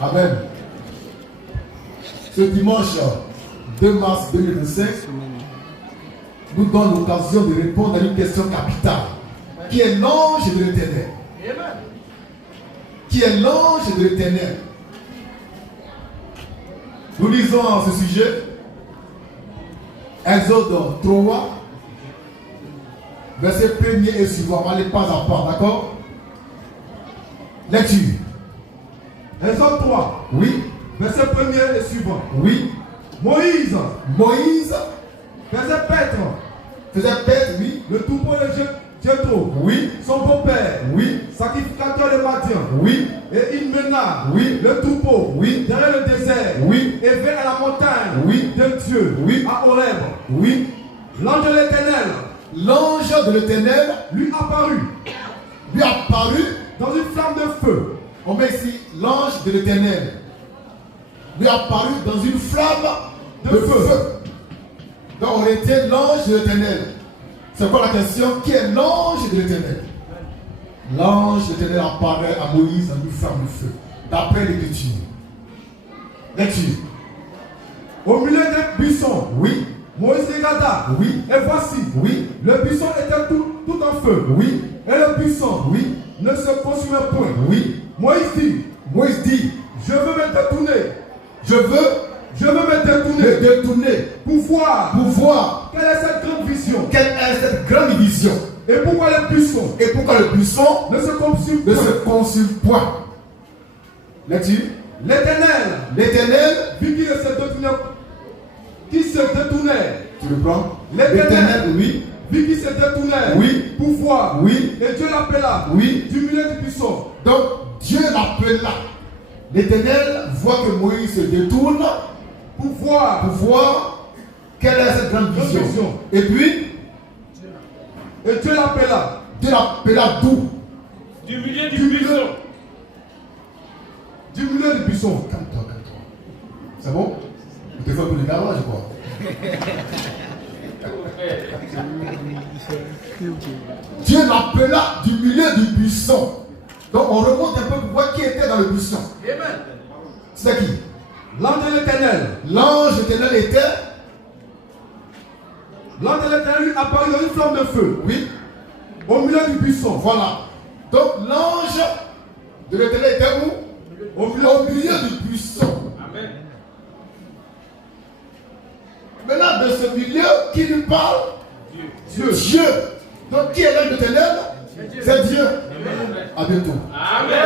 Amen. Ce dimanche 2 mars 2025 nous donne l'occasion de répondre à une question capitale. Qui est l'ange de l'Éternel? Qui est l'ange de l'Éternel? Nous lisons à ce sujet Exode 3, verset 1er et suivant. On va aller pas à pas, d'accord? Lecture. Exode 3. Oui. Verset 1er et suivant. Oui. Moïse faisait paître, oui. le troupeau de Jéthro, Oui. son beau-père, Oui. sacrificateur de Madian, Oui. et il mena Oui. le troupeau Oui. derrière le désert, Oui. et vint à la montagne Oui. de Dieu, Oui. à Horeb. Oui. L'ange de l'Éternel L'ange de l'Éternel lui apparut dans une flamme de feu. On met ici l'ange de l'Éternel lui apparut dans une flamme de feu. Donc on retient l'ange de l'Éternel. C'est quoi la question? Qui est l'ange de l'Éternel? L'ange de l'Éternel apparaît à Moïse dans une flamme de feu. D'après l'Écriture. Lecture. Au milieu d'un buisson, Oui. Moïse regarda. Oui. Et voici, Oui. le buisson était tout en feu. Oui. Et le buisson Oui. ne se consumait point. Oui. Moïse dit, je veux me détourner. Je veux me me détourner pour voir pour voir quelle est cette grande vision. quelle est cette grande vision. Et pourquoi le buisson Et pourquoi le buisson ne se consume ne point. se consume point. Lecture. L'Éternel Vit qui se détournait. Tu le prends? L'Éternel, oui. Vit qui se détournait. Oui. Pour voir. Oui. Et Dieu l'appela. Oui. Du milieu du buisson. Donc Dieu l'appela. L'Éternel voit que Moïse se détourne Pour voir. quelle est cette grande vision. Et puis Et Dieu l'appela. Dieu l'appela d'où? Du milieu du buisson. Du milieu du buisson. Calme-toi. C'est bon? Tu te fais pour le garage, je crois. Dieu l'appela du milieu du buisson. Donc on remonte un peu pour voir qui était dans le buisson. Amen. C'est qui? L'ange de l'Éternel. L'ange de l'Éternel était. L'ange de l'Éternel lui apparut dans une flamme de feu. Oui. Au milieu du buisson. Voilà. Donc l'ange de l'Éternel était où? Au milieu du buisson. Amen. Maintenant, de ce milieu, qui lui parle? Dieu. Donc qui est l'ange de l'Éternel? C'est Dieu. À bientôt. Amen.